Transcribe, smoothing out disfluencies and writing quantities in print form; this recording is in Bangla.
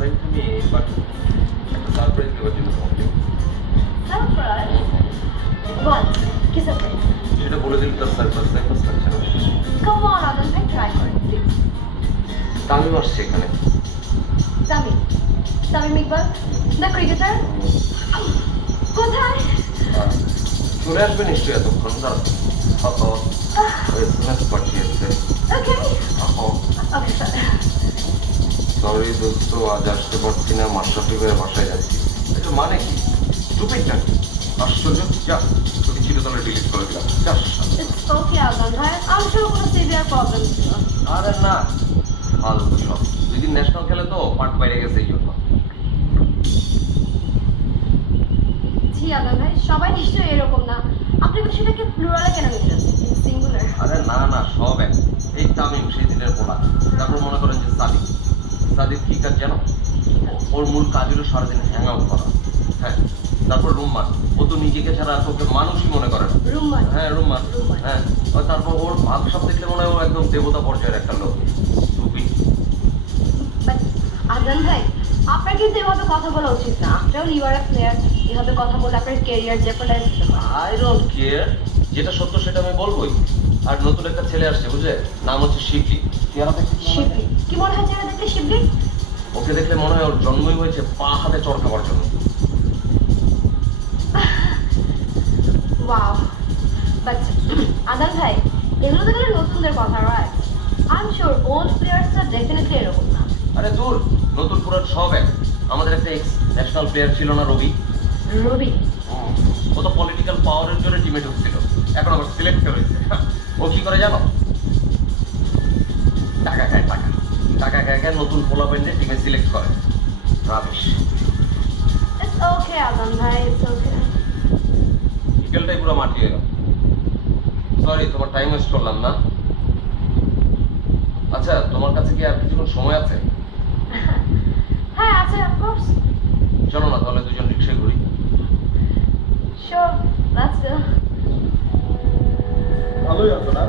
trying to me, but একটা সারপ্রাইজ দেওয়ার জন্য তোমাকে। সারপ্রাইজ? What? কি সারপ্রাইজ? সেটা বলে দিলে তার সারপ্রাইজ লাগছে না। Come on, Adnan ভাই, try করেন, please. তামিম আসছে এখানে। Tamim Iqbal, the cricketer? কোথায়? চলে আসবে নিশ্চয়ই এতক্ষণ। এসএমএস পাঠিয়েছে। Okay. Okay, sir. সরি দোস্ত, আজ আসতে পারছি না, মাশরাফি ভাইয়ের বাসায় যাচ্ছি। এটা মানে কি? স্টুপিড নাকি? আশ্চর্য। যা, তোকে চিরতলে ডিলিট করে দিলাম। যাস। It's okay, Adnan ভাই, I'm sure কোনো severe problem ছিল না। আরে না, ফালতু সব। 2 দিন ন্যাশনাল খেলে তো পাট বাইরে গেছে এই জন্য। জি আদম ভাই, সবাই নিশ্চয়ই এরকম না। আপনি সেটাকে প্লুরালে কেন নিলেন? সিঙ্গুলার। আরে না না, সব এক। এই তামিম সেই দিনের পোলা। তারপর মনে করেন যে সাদিক কি কাজ জানো? ওর মূল কাজ হলো সারাদিন হ্যাং আউট করা। হ্যাঁ, তারপর রুম্মান, ও তো নিজেকে ছাড়া তোকে মানুষই মনে করে না। রুম্মান? হ্যাঁ রুম্মান, হ্যাঁ। তারপর ওর ভাগ সব দেখলে মনে হয় ও একদম দেবতা পর্যায়ের একটা লোক। টুপি। আদম ভাই, আপনার কিন্তু এভাবে কথা বলা উচিত না। After all you are a player, এভাবে কথা বলে আপনার ক্যারিয়ার জেপার্ডাইজ হতে পারে। আই ডোন্ট কেয়ার, যেটা সত্য সেটা আমি বলবোই। আর নতুন একটা ছেলে আসছে, বুঝলে? নাম হচ্ছে শিবলি। শিবলি? কি মনে হয় চেহারা দেখতে শিবলি? ওকে দেখলে মনে হয় ওর জন্মই হয়েছে পা হাতে চড় খাবার জন্য। ওয়াও, বাট আদম ভাই, এগুলো তো গেলে নতুনদের কথা, right? I am sure old প্লেয়ার্সরা ডেফিনেটলি এরকম না। আরে দূর, নতুন পুরান সব এক। আমাদের একটা এক্স ন্যাশনাল প্লেয়ার ছিল না, রবি? ও তো পলিটিক্যাল পাওয়ারের জন্য টিমে ঢুকছিল, এখন আবার সিলেক্ট হয়েছে। ও কি করে জানো? টাকা খায় নতুন পোলা পেন্ডে টিমে সিলেক্ট করে। রাবিশ। ইটস ওকে আদম ভাই, ইটস ওকে। বিকেলটাই পুরো মাটি হয়ে গেল। সরি, তোমার টাইম ওয়েস্ট করলাম না। আচ্ছা, তোমার কাছে কি আর কিছুক্ষণ সময় আছে? হ্যাঁ আছে, অফকোর্স। চলো না তাহলে দুজন রিক্সায় ঘুরি। Sure, let's go. ভালোই আছে না?